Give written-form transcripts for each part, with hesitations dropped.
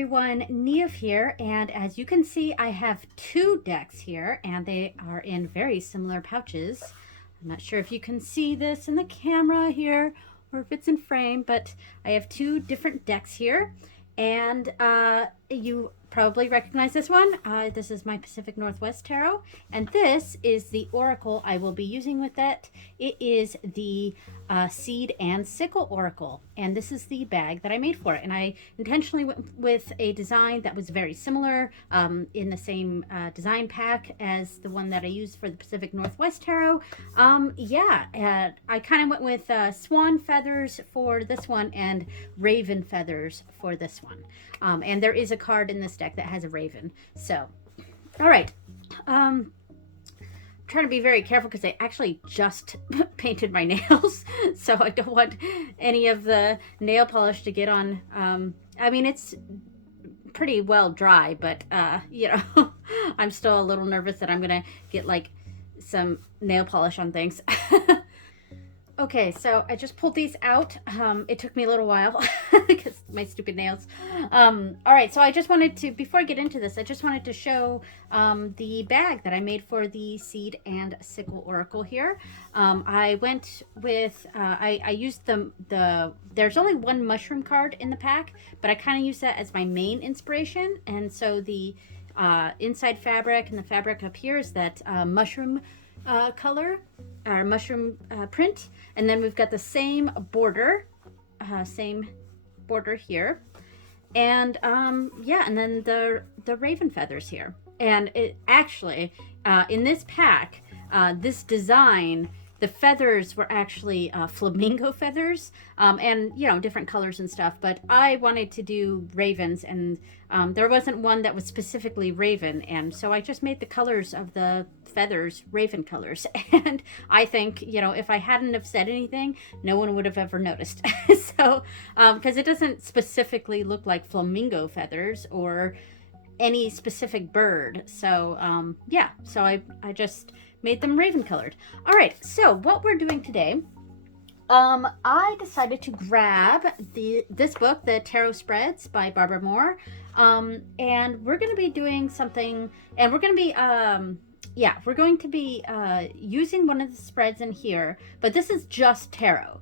everyone, Neve here, and as you can see I have two decks here and they are in very similar pouches. I'm not sure if you can see this in the camera here or if it's in frame, but I have two different decks here, and you probably recognize this one. This is my Pacific Northwest Tarot, and this is the Oracle I will be using with it. It is the Seed and Sickle Oracle, and this is the bag that I made for it. And I intentionally went with a design that was very similar, in the same design pack as the one that I used for the Pacific Northwest Tarot. I kind of went with swan feathers for this one and raven feathers for this one. And there is a card in this deck that has a raven. So, all right. Trying to be very careful because I actually just painted my nails, so I don't want any of the nail polish to get on. I mean, it's pretty well dry, but you know, I'm still a little nervous that I'm gonna get like some nail polish on things. Okay, so I just pulled these out. It took me a little while because my stupid nails. All right, so I just wanted to, before I get into this, I just wanted to show the bag that I made for the Seed and Sickle Oracle here. I went with, I used there's only one mushroom card in the pack, but I kind of use that as my main inspiration. And so the inside fabric and the fabric up here is that mushroom color, our mushroom print, and then we've got the same border here, and yeah, and then the raven feathers here. And it actually, in this pack, this design, the feathers were actually flamingo feathers, and you know, different colors and stuff, but I wanted to do ravens, and there wasn't one that was specifically raven, and so I just made the colors of the feathers raven colors. And I think, you know, if I hadn't have said anything, no one would have ever noticed. So because it doesn't specifically look like flamingo feathers or any specific bird, so yeah, so I just made them raven colored. All right, so what we're doing today, I decided to grab this book, The Tarot Spreads by Barbara Moore, and we're going to be doing something, and we're going to be we're going to be using one of the spreads in here, but this is just tarot.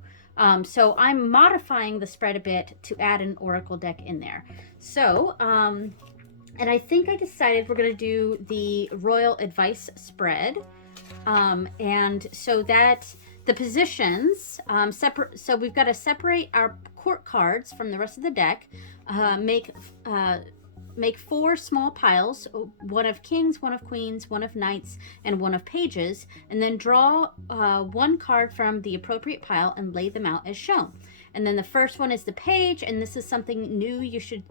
So I'm modifying the spread a bit to add an oracle deck in there. So and I think I decided we're going to do the Royal Advice spread. And so that the positions separate, so we've got to separate our court cards from the rest of the deck, make four small piles, one of kings, one of queens, one of knights, and one of pages, and then draw one card from the appropriate pile and lay them out as shown. And then the first one is the page, and this is something new you should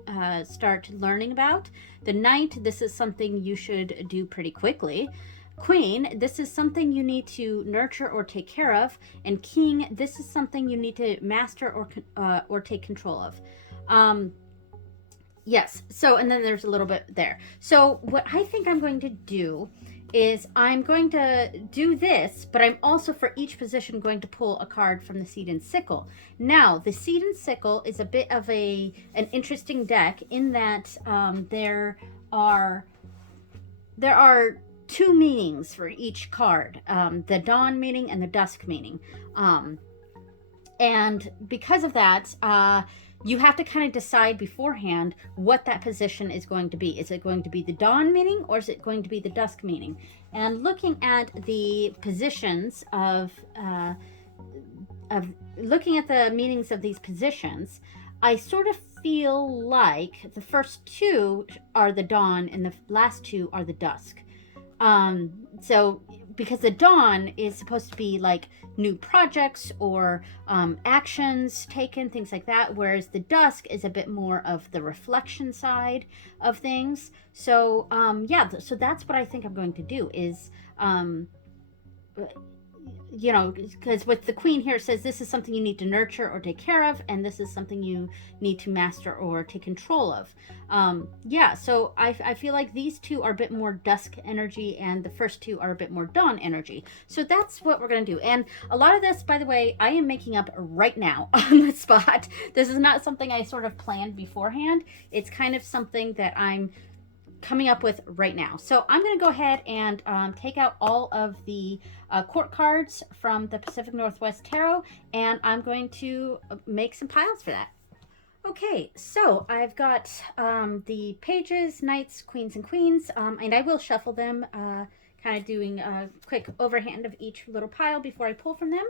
start learning about. The knight, this is something you should do pretty quickly. Queen, this is something you need to nurture or take care of. And king, this is something you need to master or take control of. Yes, so, and then there's a little bit there. So what I think I'm going to do is I'm going to do this, but I'm also for each position going to pull a card from the Seed and Sickle. Now, the Seed and Sickle is a bit of an interesting deck in that there are two meanings for each card, the dawn meaning and the dusk meaning. And because of that, you have to kind of decide beforehand what that position is going to be. Is it going to be the dawn meaning, or is it going to be the dusk meaning? And looking at the positions looking at the meanings of these positions, I sort of feel like the first two are the dawn and the last two are the dusk. So because the dawn is supposed to be like new projects or actions taken, things like that, whereas the dusk is a bit more of the reflection side of things. So yeah, so that's what I think I'm going to do is you know, because with the queen here, it says this is something you need to nurture or take care of, and this is something you need to master or take control of. Yeah, so I feel like these two are a bit more dusk energy, and the first two are a bit more dawn energy. So that's what we're going to do. And a lot of this, by the way, I am making up right now on the spot. This is not something I sort of planned beforehand. It's kind of something that I'm coming up with right now. So I'm going to go ahead and take out all of the court cards from the Pacific Northwest Tarot, and I'm going to make some piles for that. Okay, so I've got the pages, knights, queens, and queens, and I will shuffle them, kind of doing a quick overhand of each little pile before I pull from them.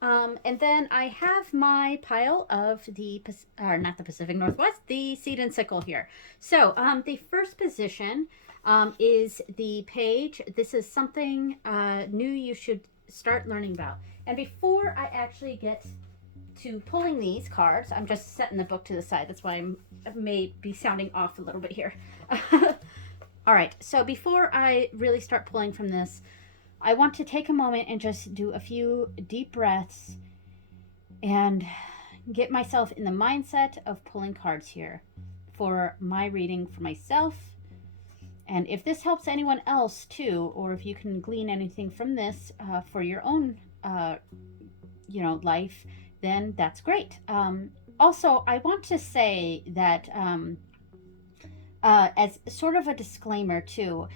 And then I have my pile of the, not the Pacific Northwest, the Seed and Sickle here. So the first position is the page. This is something new you should start learning about. And before I actually get to pulling these cards, I'm just setting the book to the side. That's why I may be sounding off a little bit here. All right, so before I really start pulling from this, I want to take a moment and just do a few deep breaths and get myself in the mindset of pulling cards here for my reading for myself. And if this helps anyone else too, or if you can glean anything from this for your own, life, then that's great. Also, I want to say that as sort of a disclaimer too,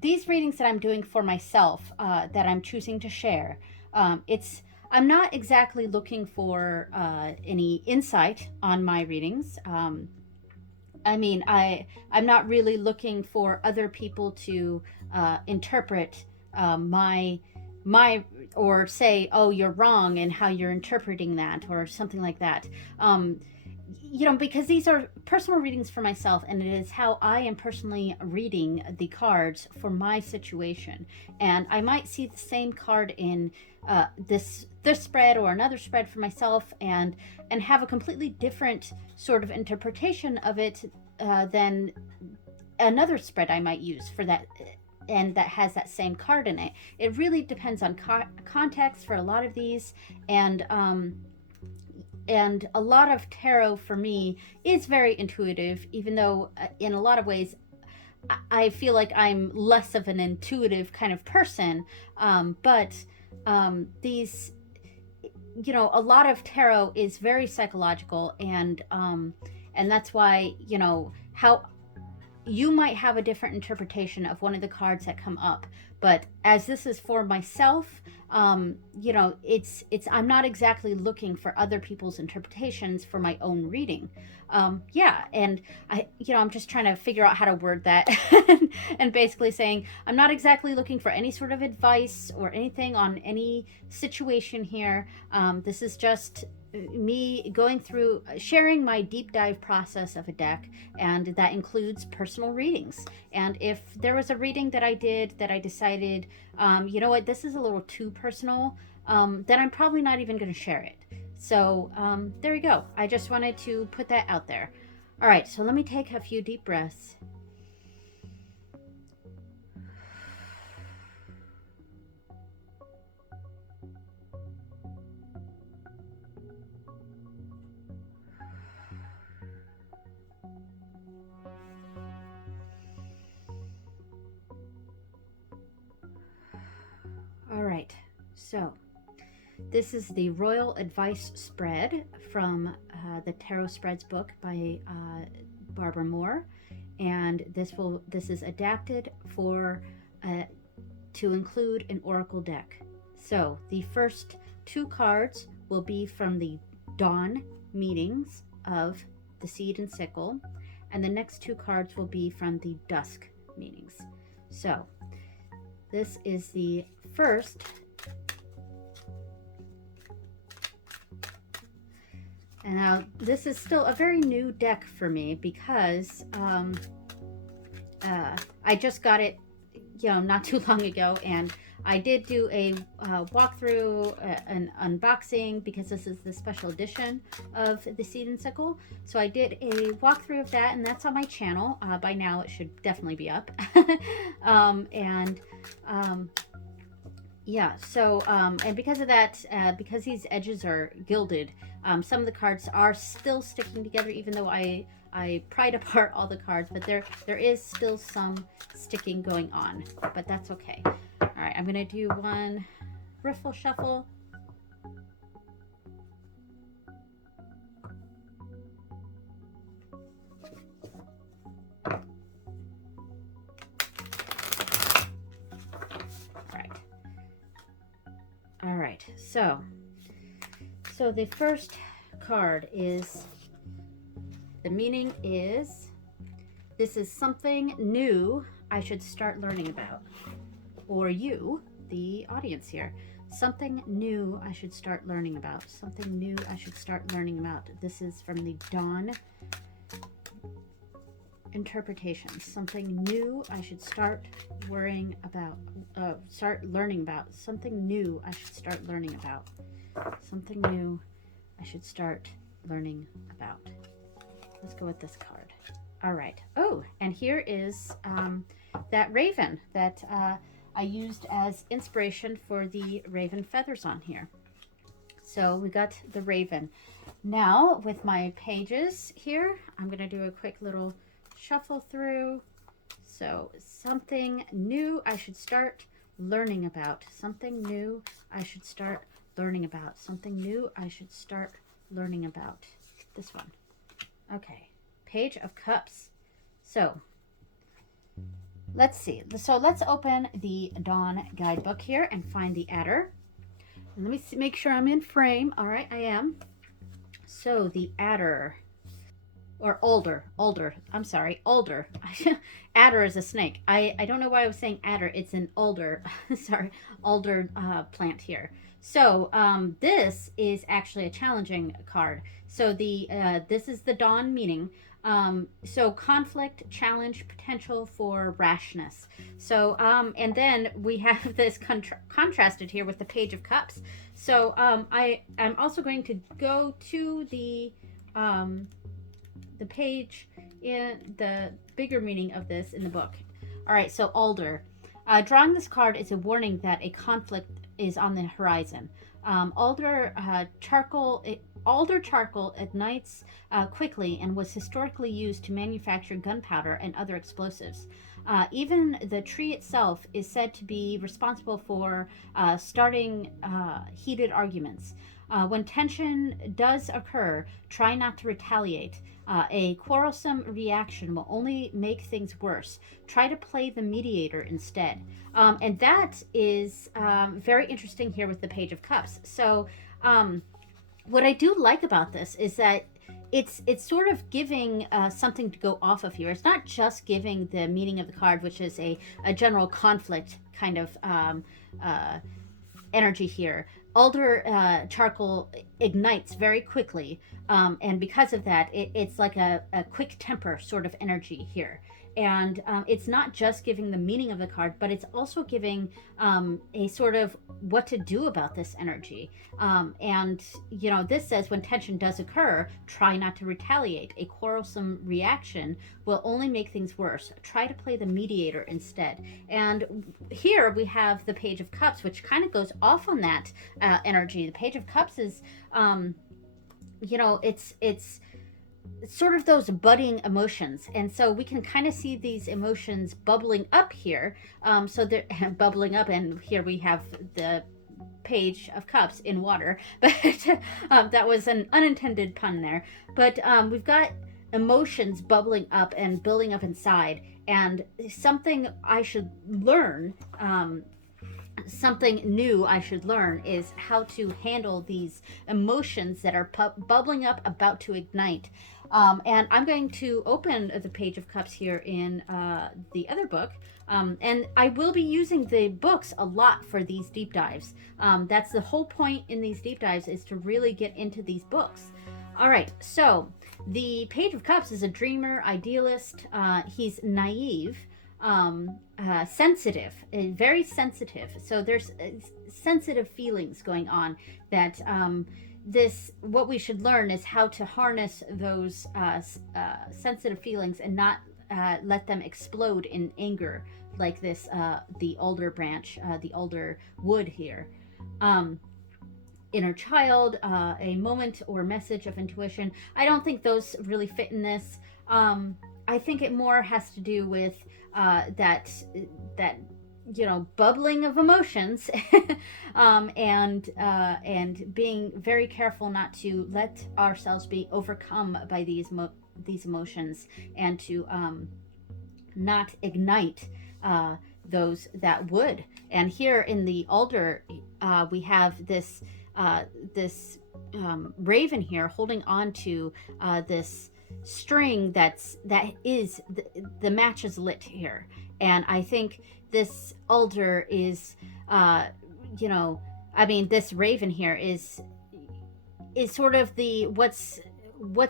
these readings that I'm doing for myself, that I'm choosing to share, I'm not exactly looking for any insight on my readings. I mean, I'm not really looking for other people to interpret my or say, oh, you're wrong and how you're interpreting that or something like that. Because these are personal readings for myself, and it is how I am personally reading the cards for my situation. And I might see the same card in this spread or another spread for myself, and have a completely different sort of interpretation of it than another spread I might use for that, and that has that same card in it. It really depends on context for a lot of these, and a lot of tarot for me is very intuitive, even though in a lot of ways I feel like I'm less of an intuitive kind of person. But these, a lot of tarot is very psychological, and that's why, how you might have a different interpretation of one of the cards that come up. But as this is for myself, it's I'm not exactly looking for other people's interpretations for my own reading. And I'm just trying to figure out how to word that and basically saying I'm not exactly looking for any sort of advice or anything on any situation here. This is just me going through, sharing my deep dive process of a deck, and that includes personal readings. And if there was a reading that I did that I decided, this is a little too personal, then I'm probably not even going to share it. So there we go. I just wanted to put that out there. All right, so let me take a few deep breaths. All right, so this is the Royal Advice Spread from the Tarot Spreads book by Barbara Moore, and this is adapted for to include an oracle deck. So the first two cards will be from the dawn meetings of the Seed and Sickle, and the next two cards will be from the dusk meetings. So this is the first. And now this is still a very new deck for me because I just got it, not too long ago, and I did do a walkthrough, an unboxing, because this is the special edition of the Seed and Sickle. So I did a walkthrough of that, and that's on my channel. By now it should definitely be up. Yeah, so, and because of that, because these edges are gilded, some of the cards are still sticking together, even though I pried apart all the cards, but there is still some sticking going on, but that's okay. All right, I'm gonna do one riffle shuffle. All right. All right, so the first card is, the meaning is, this is something new I should start learning about. Or you, the audience here. Something new I should start learning about. Something new I should start learning about. This is from the Dawn interpretation. Something new I should start worrying about. Start learning about. Something new I should start learning about. Something new I should start learning about. Let's go with this card. All right. Oh, and here is that raven that I used as inspiration for the raven feathers on here. So we got the raven. Now with my pages here, I'm going to do a quick little shuffle through. So something new I should start learning about. Something new I should start learning about. Something new I should start learning about. This one. Okay. Page of Cups. So let's see. So let's open the Dawn guidebook here and find the adder. And let me see, make sure I'm in frame. All right, I am. So the adder, or alder. I'm sorry, alder. Adder is a snake. I don't know why I was saying adder. It's an alder. Sorry, alder plant here. So this is actually a challenging card. So the this is the Dawn meaning. So conflict, challenge, potential for rashness. So and then we have this contrasted here with the Page of Cups. So I'm also going to go to the page in the bigger meaning of this in the book. All right, so alder. Drawing this card is a warning that a conflict is on the horizon. Alder charcoal. Alder charcoal ignites quickly and was historically used to manufacture gunpowder and other explosives. Even the tree itself is said to be responsible for starting heated arguments. When tension does occur, try not to retaliate. A quarrelsome reaction will only make things worse. Try to play the mediator instead. And that is very interesting here with the Page of Cups. So, what I do like about this is that it's sort of giving something to go off of here. It's not just giving the meaning of the card, which is a general conflict kind of energy here. Alder charcoal ignites very quickly, and because of that, it's like a quick temper sort of energy here. And it's not just giving the meaning of the card, but it's also giving a sort of what to do about this energy. And, you know, this says when tension does occur, try not to retaliate. A quarrelsome reaction will only make things worse. Try to play the mediator instead. And here we have the Page of Cups, which kind of goes off on that energy. The Page of Cups is, you know, it's sort of those budding emotions, and so we can kind of see these emotions bubbling up here. So they're bubbling up, and here we have the Page of Cups in water, but that was an unintended pun there. But we've got emotions bubbling up and building up inside, and something I should learn. Something new I should learn is how to handle these emotions that are bubbling up, about to ignite. And I'm going to open the Page of Cups here in the other book. And I will be using the books a lot for these deep dives. That's the whole point in these deep dives, is to really get into these books. All right, so the Page of Cups is a dreamer, idealist. He's naive. Sensitive, very sensitive. So there's sensitive feelings going on that what we should learn is how to harness those sensitive feelings and not let them explode in anger like this, the alder branch, the alder wood here. Um, Inner child, a moment or message of intuition. I don't think those really fit in this. I think it more has to do with that bubbling of emotions, and being very careful not to let ourselves be overcome by these emotions, and to not ignite those that would. And here in the alder, we have this raven here holding on to this string that is the match is lit here. And I think this alder is this raven here is sort of the what's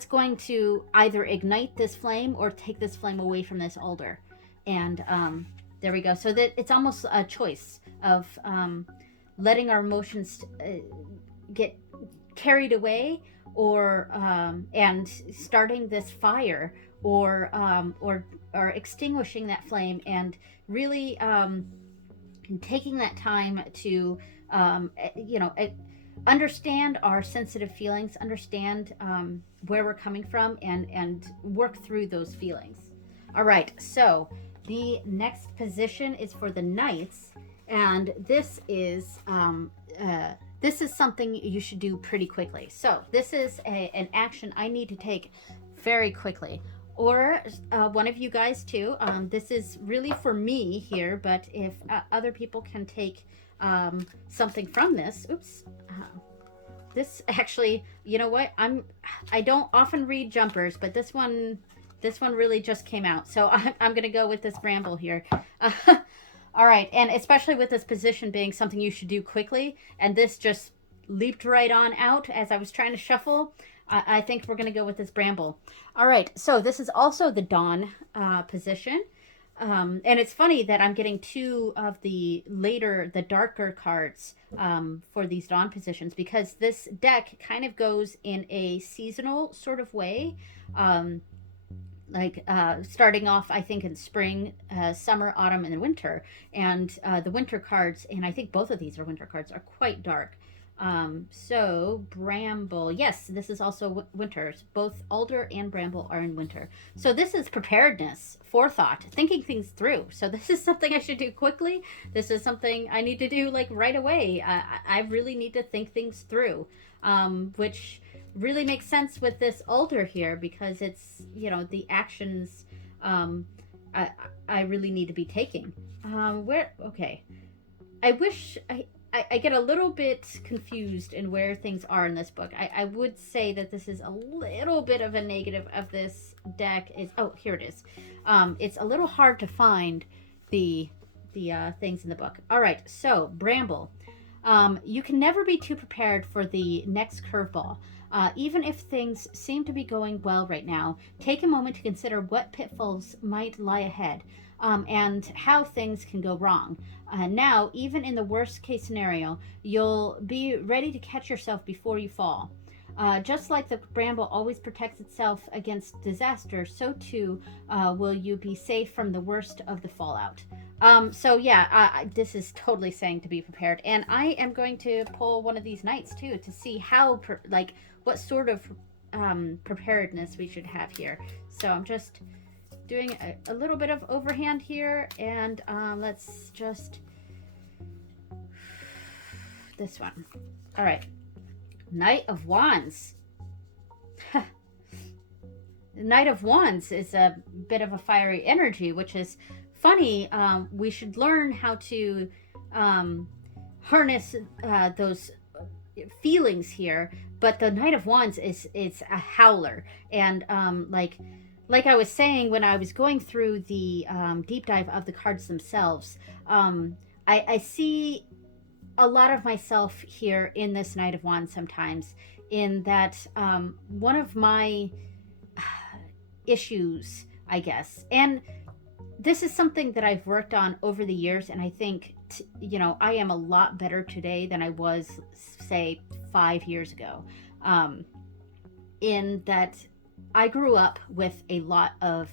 going to either ignite this flame or take this flame away from this alder. And there we go. So that it's almost a choice of letting our emotions get carried away, or and starting this fire, or extinguishing that flame, and really taking that time to understand our sensitive feelings, understand where we're coming from, and work through those feelings. All right, so the next position is for the knights, and this is something you should do pretty quickly. So this is an action I need to take very quickly, or one of you guys too. This is really for me here, but if other people can take something from this. Oops. This actually, you know what? I don't often read jumpers, but this one really just came out, so I'm gonna go with this bramble here. All right, and especially with this position being something you should do quickly, and this just leaped right on out as I was trying to shuffle, I think we're going to go with this bramble. All right, so this is also the dawn position. And it's funny that I'm getting two of the darker cards for these dawn positions, because this deck kind of goes in a seasonal sort of way. Starting off, I think, in spring, summer, autumn, and winter. And the winter cards, and I think both of these are winter cards, are quite dark. So bramble, yes, this is also winters. Both alder and bramble are in winter. So this is preparedness, forethought, thinking things through. So this is something I should do quickly. This is something I need to do like right away. I really need to think things through, which really makes sense with this alder here, because it's, the actions I really need to be taking. Okay. I wish I get a little bit confused in where things are in this book. I would say that this is a little bit of a negative of this deck. Here it is. It's a little hard to find the things in the book. All right, so bramble. You can never be too prepared for the next curveball. Even if things seem to be going well right now, take a moment to consider what pitfalls might lie ahead, and how things can go wrong. Now, even in the worst case scenario, you'll be ready to catch yourself before you fall. Just like the bramble always protects itself against disaster, so too will you be safe from the worst of the fallout. This is totally saying to be prepared. And I am going to pull one of these knights too, to see how, what sort of preparedness we should have here. So I'm just doing a little bit of overhand here, and let's just this one. All right, Knight of Wands. Knight of Wands is a bit of a fiery energy, which is funny. We should learn how to harness those feelings here, but the Knight of Wands is a howler. And like I was saying when I was going through the deep dive of the cards themselves, I see a lot of myself here in this Knight of Wands sometimes, in that one of my issues, I guess, and this is something that I've worked on over the years, and I think I am a lot better today than I was, say, 5 years ago, in that I grew up with a lot of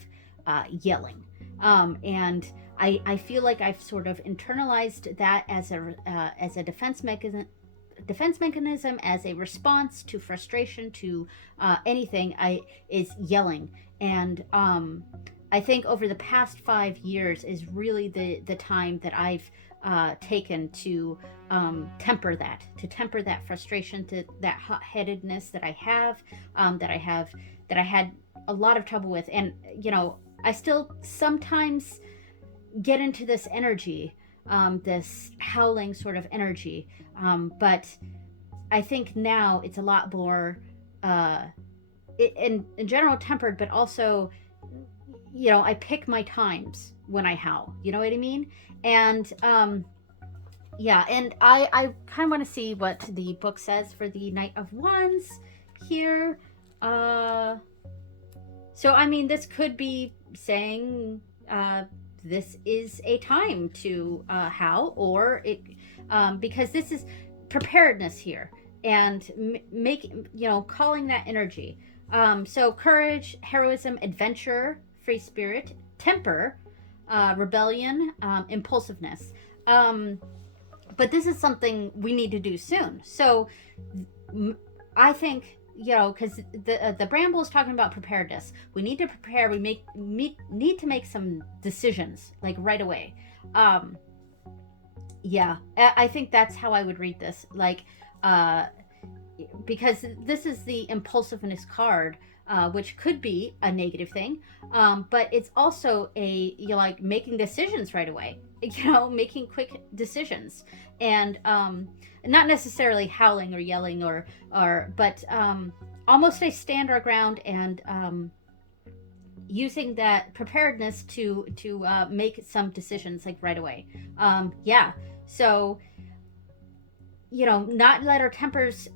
yelling, and I feel like I've sort of internalized that as a defense mechanism, as a response to frustration, to anything. I is yelling. And I think over the past 5 years is really the time that I've taken to temper that frustration, to that hot-headedness that I have, that I had a lot of trouble with. And I still sometimes get into this energy, this howling sort of energy, but I think now it's a lot more in general tempered, but also I pick my times when I howl. You know what I mean? And yeah, and I kind of want to see what the book says for the Knight of Wands here. So I mean, this could be saying this is a time to howl, or it because this is preparedness here, and calling that energy. So courage, heroism, adventure, free spirit, temper, rebellion, impulsiveness. But this is something we need to do soon. So I think, because the Bramble is talking about preparedness. We need to prepare. We need to make some decisions, like right away. Yeah, I think that's how I would read this. Like, because this is the impulsiveness card, which could be a negative thing, but it's also like making decisions right away. Making quick decisions, and not necessarily howling or yelling but almost a stand our ground, and using that preparedness to make some decisions like right away. Yeah, so not let our tempers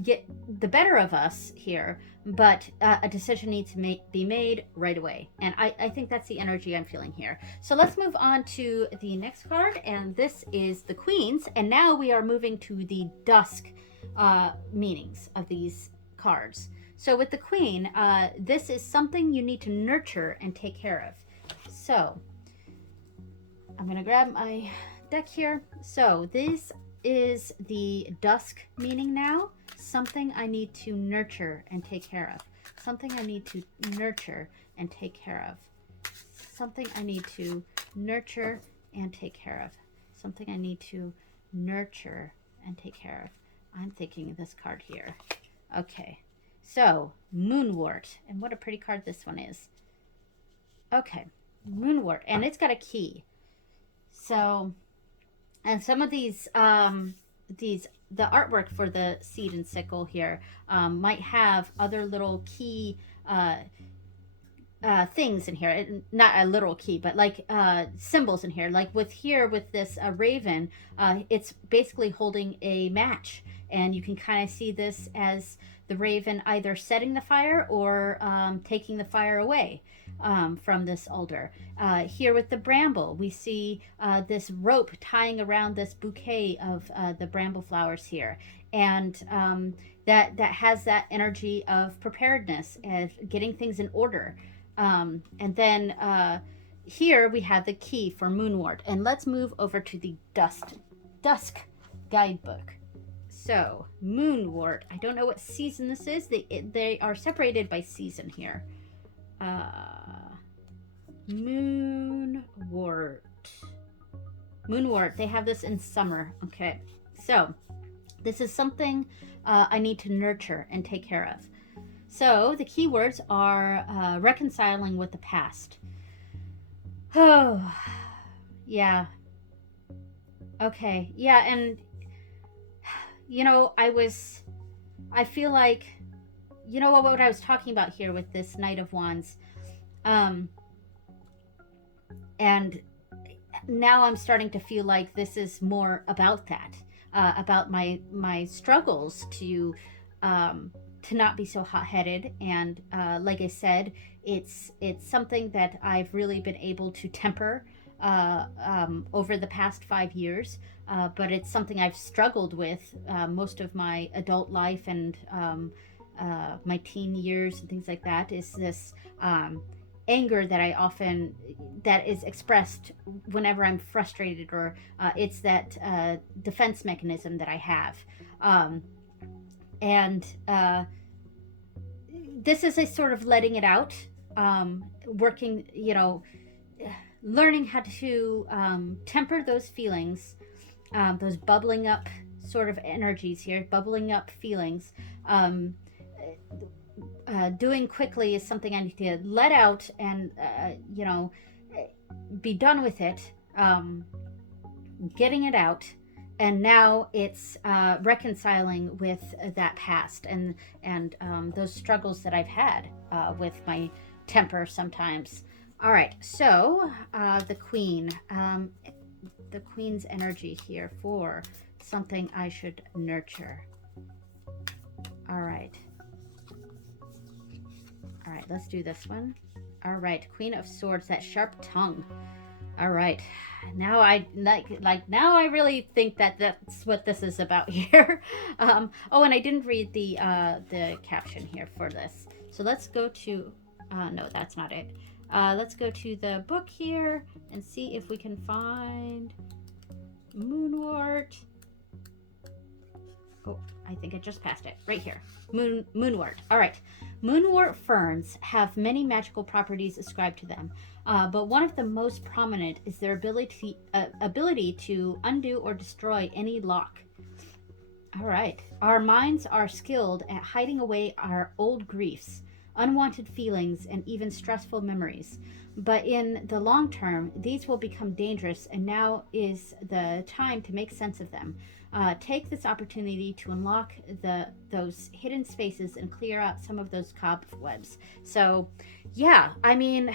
get the better of us here, but a decision needs to be made right away. And I think that's the energy I'm feeling here. So let's move on to the next card, and this is the Queens. And now we are moving to the dusk meanings of these cards. So with the Queen, this is something you need to nurture and take care of. So I'm going to grab my deck here. So this is the dusk meaning now. Something I need to nurture and take care of. Something I need to nurture and take care of. Something I need to nurture and take care of. Something I need to nurture and take care of. I'm thinking of this card here. Okay, so Moonwort, and what a pretty card this one is. Okay, Moonwort, and it's got a key. So, and some of these the artwork for the seed and sickle here might have other little key things in here. Not a literal key, but like symbols in here. Like with this raven, it's basically holding a match, and you can kind of see this as the raven either setting the fire or taking the fire away from this altar. Here with the bramble, we see this rope tying around this bouquet of the bramble flowers here, and that has that energy of preparedness and getting things in order. And then here we have the key for Moonwort, and let's move over to the dusk guidebook. So Moonwort, I don't know what season this is. They are separated by season here. Moonwort. They have this in summer. Okay, so this is something I need to nurture and take care of. So the keywords are reconciling with the past. Oh, yeah. Okay, yeah, and I feel like, what I was talking about here with this Knight of Wands. And now I'm starting to feel like this is more about that, about my struggles to not be so hot-headed. And like I said, it's something that I've really been able to temper over the past 5 years. But it's something I've struggled with most of my adult life and my teen years and things like that. Is this anger that I often that is expressed whenever I'm frustrated, or it's that defense mechanism that I have. Um, and This is a sort of letting it out, working, learning how to temper those feelings, those bubbling up sort of energies here, bubbling up feelings. Um, Doing quickly is something I need to let out and, be done with it, getting it out. And now it's reconciling with that past and those struggles that I've had with my temper sometimes. All right, so the queen's energy here for something I should nurture. All right. All right, let's do this one. All right, Queen of Swords, that sharp tongue. All right, now I now I really think that that's what this is about here. Oh, and I didn't read the caption here for this, so let's go to. No, that's not it. Let's go to the book here and see if we can find Moonwort. Oh, I think I just passed it. Right here. Moonwort. All right. Moonwort ferns have many magical properties ascribed to them, but one of the most prominent is their ability to undo or destroy any lock. All right. Our minds are skilled at hiding away our old griefs, unwanted feelings, and even stressful memories. But in the long term, these will become dangerous, and now is the time to make sense of them. Take this opportunity to unlock those hidden spaces and clear out some of those cobwebs. So, yeah, I mean,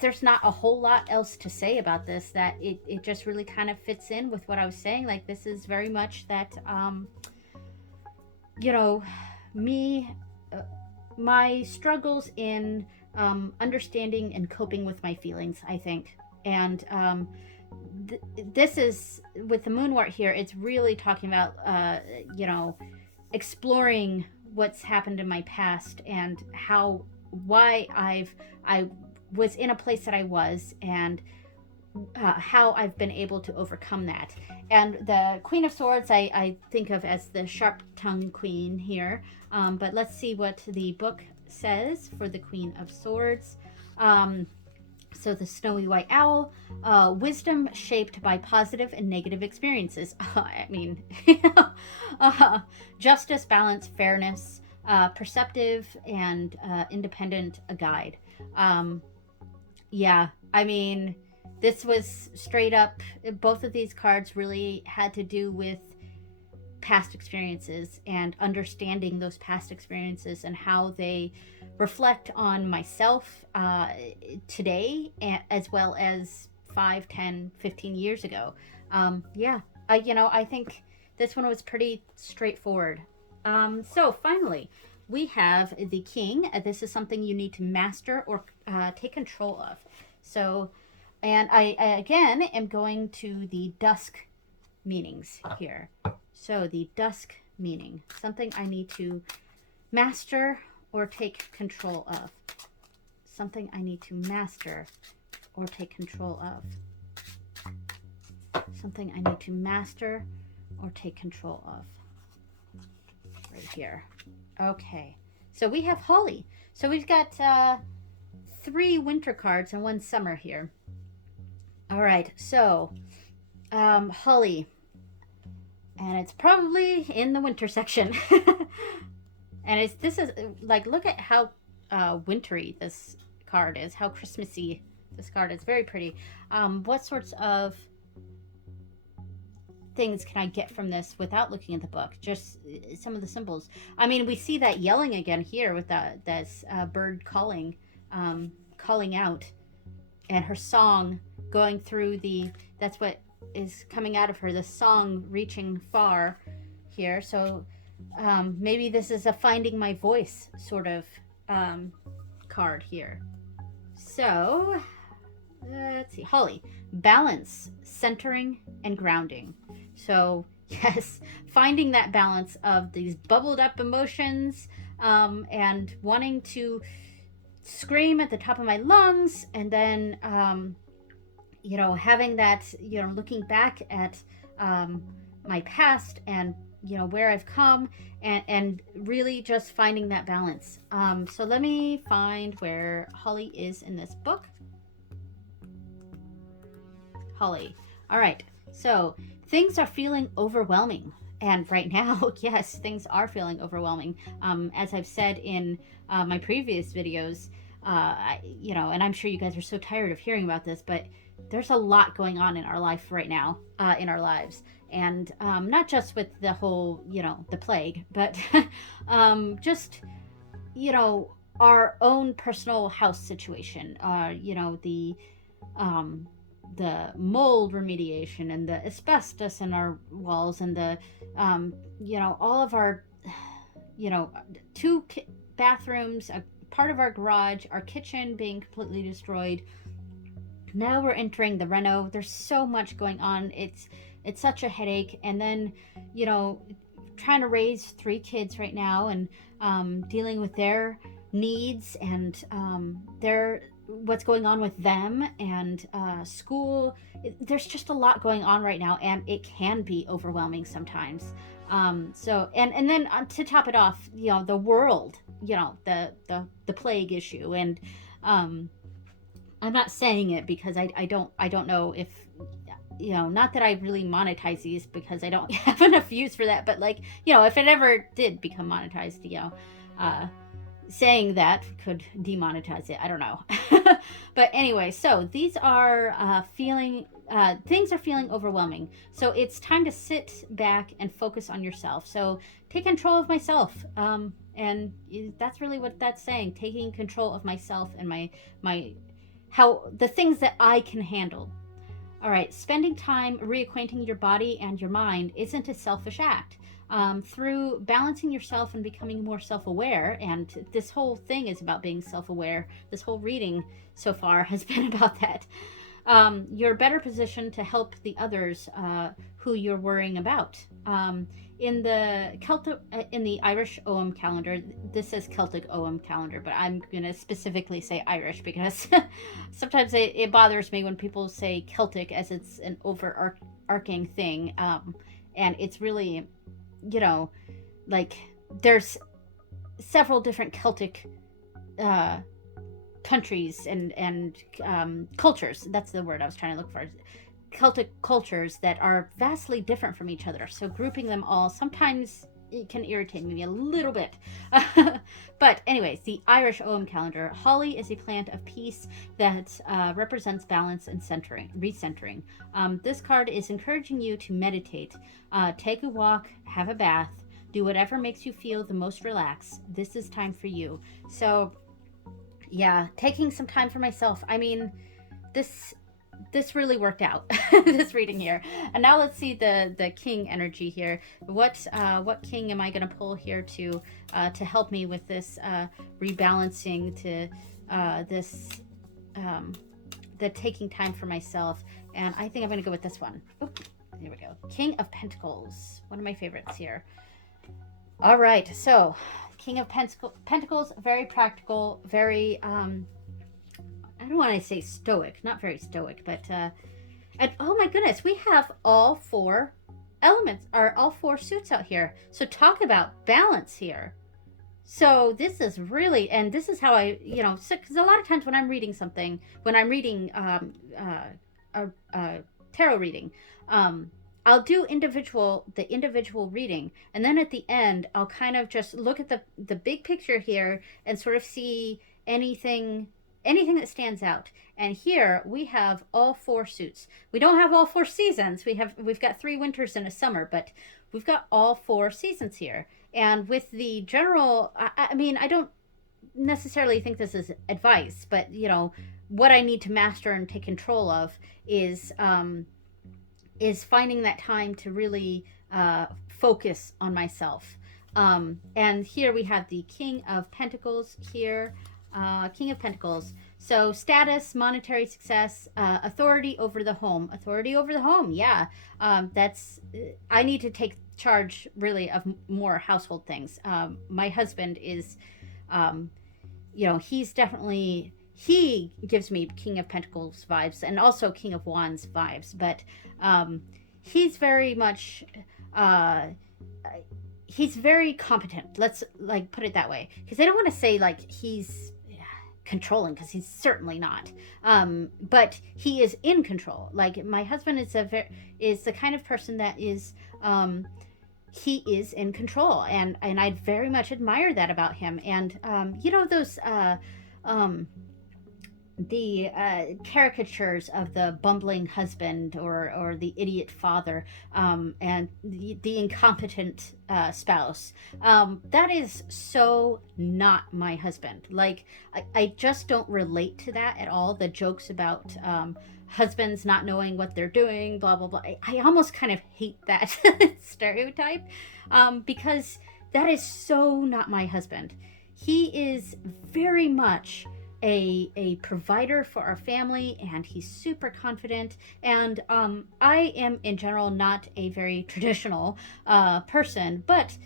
there's not a whole lot else to say about this. That it just really kind of fits in with what I was saying. Like, this is very much that, me, my struggles in understanding and coping with my feelings, I think. And this is, with the Moonwort here, it's really talking about, exploring what's happened in my past and why I was in a place that I was, and how I've been able to overcome that. And the Queen of Swords, I think of as the sharp-tongued queen here. But let's see what the book says for the Queen of Swords. So the snowy white owl, wisdom shaped by positive and negative experiences. I mean, justice, balance, fairness, perceptive and independent, a guide. Yeah, I mean, this was straight up, both of these cards really had to do with past experiences and understanding those past experiences and how they reflect on myself today, as well as 5, 10, 15 years ago. I think this one was pretty straightforward. So finally, we have the king. This is something you need to master or take control of. So, and I again am going to the dusk meanings here. So the dusk meaning, something I need to master or take control of. Something I need to master or take control of. Something I need to master or take control of. Right here. Okay. So we have Holly. So we've got 3 winter cards and 1 summer here. All right. So Holly. And it's probably in the winter section. And this is like, look at how wintry this card is, how Christmassy this card is. Very pretty. What sorts of things can I get from this without looking at the book? Just some of the symbols. I mean, we see that yelling again here with this bird calling out, and her song going through that's what is coming out of her, the song reaching far here. So maybe this is a finding my voice sort of card here. So let's see. Holly, balance, centering, and grounding. So yes, finding that balance of these bubbled up emotions and wanting to scream at the top of my lungs, and then having that, looking back at my past and where I've come, and really just finding that balance. So let me find where Holly is in this book. Holly. All right. So things are feeling overwhelming. And right now, yes, things are feeling overwhelming. As I've said in my previous videos, and I'm sure you guys are so tired of hearing about this, but there's a lot going on in our life right now, in our lives. And not just with the whole, the plague, but just, our own personal house situation, the mold remediation and the asbestos in our walls, and the all of our two bathrooms, a part of our garage, our kitchen being completely destroyed. Now we're entering the reno. There's so much going on. It's such a headache. And then trying to raise 3 kids right now, and dealing with their needs, and their what's going on with them, and school. There's just a lot going on right now, and it can be overwhelming sometimes. So and then to top it off, the world, the plague issue. And I'm not saying it because I don't know if, not that I really monetize these, because I don't have enough views for that, but if it ever did become monetized, saying that could demonetize it. I don't know. But anyway, so these are things are feeling overwhelming. So it's time to sit back and focus on yourself. So take control of myself. And that's really what that's saying, taking control of myself and my how the things that I can handle. All right, spending time reacquainting your body and your mind isn't a selfish act. Through balancing yourself and becoming more self-aware, and this whole thing is about being self-aware. This whole reading so far has been about that. You're better positioned to help the others who you're worrying about. In the Irish Ogham calendar, this says Celtic Ogham calendar, but I'm gonna specifically say Irish because sometimes it bothers me when people say Celtic, as it's an overarching thing, and it's really, there's several different Celtic countries and cultures. That's the word I was trying to look for. Celtic cultures that are vastly different from each other. So grouping them all, sometimes it can irritate me a little bit. But anyways, the Irish Ogham calendar. Holly is a plant of peace that represents balance and recentering. This card is encouraging you to meditate, take a walk, have a bath, do whatever makes you feel the most relaxed. This is time for you. So yeah, taking some time for myself. I mean, this really worked out, this reading here. And now let's see the king energy here. What king am I going to pull here to help me with this rebalancing, to this the taking time for myself? And I think I'm going to go with this one. Oop, there we go. King of Pentacles, one of my favorites here. All right, so King of Pentacles, very practical, very I don't want to say stoic, not very stoic, but and oh my goodness, we have all 4 elements, or all 4 suits out here. So talk about balance here. So this is really, and this is how I, because a lot of times when I'm reading something, when I'm reading a tarot reading, I'll do the individual reading, and then at the end, I'll kind of just look at the big picture here and sort of see anything that stands out. And here we have all 4 suits. We don't have all 4 seasons. We've got 3 winters and a summer, but we've got all 4 seasons here. And with the general, I mean, I don't necessarily think this is advice, but what I need to master and take control of is finding that time to really focus on myself. And here we have the King of Pentacles here. King of Pentacles. So status, monetary success, authority over the home. Authority over the home, yeah. I need to take charge really of more household things. My husband is, he's definitely, he gives me King of Pentacles vibes and also King of Wands vibes, but he's very much uh he's very competent. Let's like put it that way, because I don't want to say like he's controlling, because he's certainly not, but he is in control. Like my husband is the kind of person that is he is in control, and I very much admire that about him. And those the caricatures of the bumbling husband or the idiot father, and the incompetent spouse, that is so not my husband. Like I just don't relate to that at all. The jokes about husbands not knowing what they're doing, blah blah blah, I almost kind of hate that stereotype, because that is so not my husband. He is very much a provider for our family, and he's super confident. And I am in general not a very traditional person, but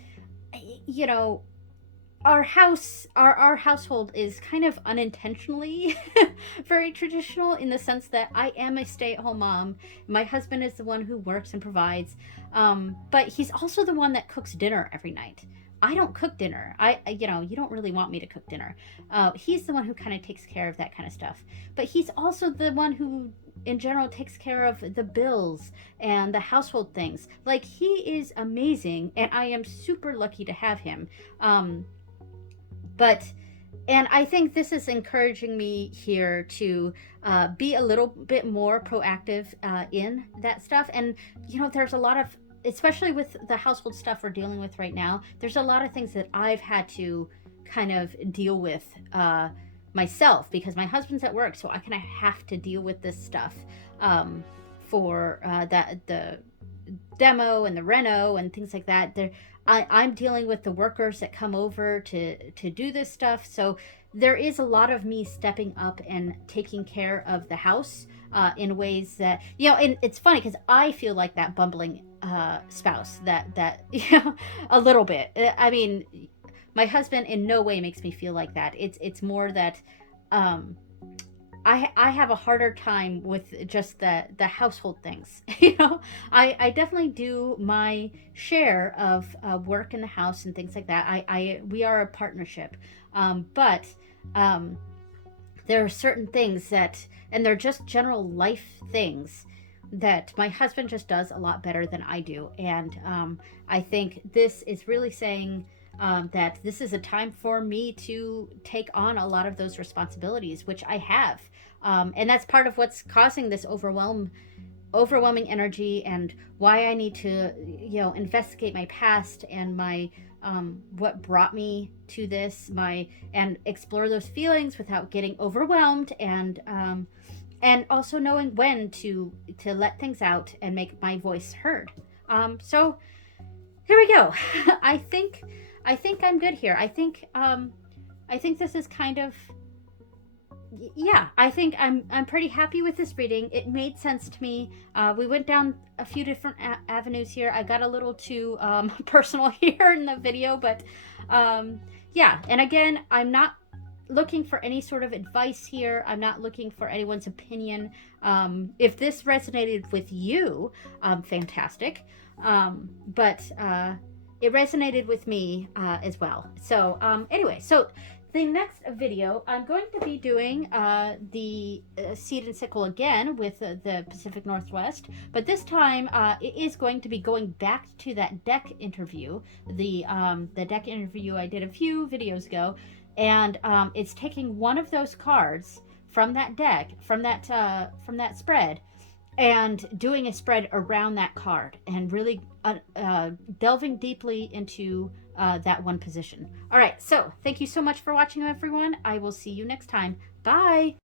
our household is kind of unintentionally very traditional, in the sense that I am a stay-at-home mom. My husband is the one who works and provides, but he's also the one that cooks dinner every night. I don't cook dinner. You don't really want me to cook dinner. He's the one who kind of takes care of that kind of stuff. But he's also the one who, in general, takes care of the bills and the household things. Like, he is amazing, and I am super lucky to have him. And I think this is encouraging me here to be a little bit more proactive in that stuff. And, there's a lot of, especially with the household stuff we're dealing with right now, there's a lot of things that I've had to kind of deal with myself, because my husband's at work, so I kind of have to deal with this stuff for the demo and the reno and things like that. I'm dealing with the workers that come over to do this stuff, so there is a lot of me stepping up and taking care of the house in ways that, and it's funny because I feel like that bumbling spouse that a little bit. I mean, my husband in no way makes me feel like that. It's more that I have a harder time with just the household things. I definitely do my share of work in the house and things like that. We are a partnership, but there are certain things that, and they're just general life things, that my husband just does a lot better than I do. And I think this is really saying that this is a time for me to take on a lot of those responsibilities, which I have. And that's part of what's causing this overwhelming energy, and why I need to, investigate my past and my what brought me to this, and explore those feelings without getting overwhelmed, and also knowing when to let things out and make my voice heard. So here we go. I think I'm good here. I think this is kind of, yeah, I think I'm pretty happy with this reading. It made sense to me. We went down a few different avenues here. I got a little too personal here in the video, but yeah. And again, I'm not looking for any sort of advice here. I'm not looking for anyone's opinion. If this resonated with you, fantastic. But it resonated with me as well. So anyway, so the next video, I'm going to be doing the Seed and Sickle again with the Pacific Northwest, but this time it is going to be going back to that deck interview, the deck interview I did a few videos ago, and it's taking one of those cards from that deck, from that spread, and doing a spread around that card, and really delving deeply into that one position. All right, so thank you so much for watching, everyone. I will see you next time. Bye.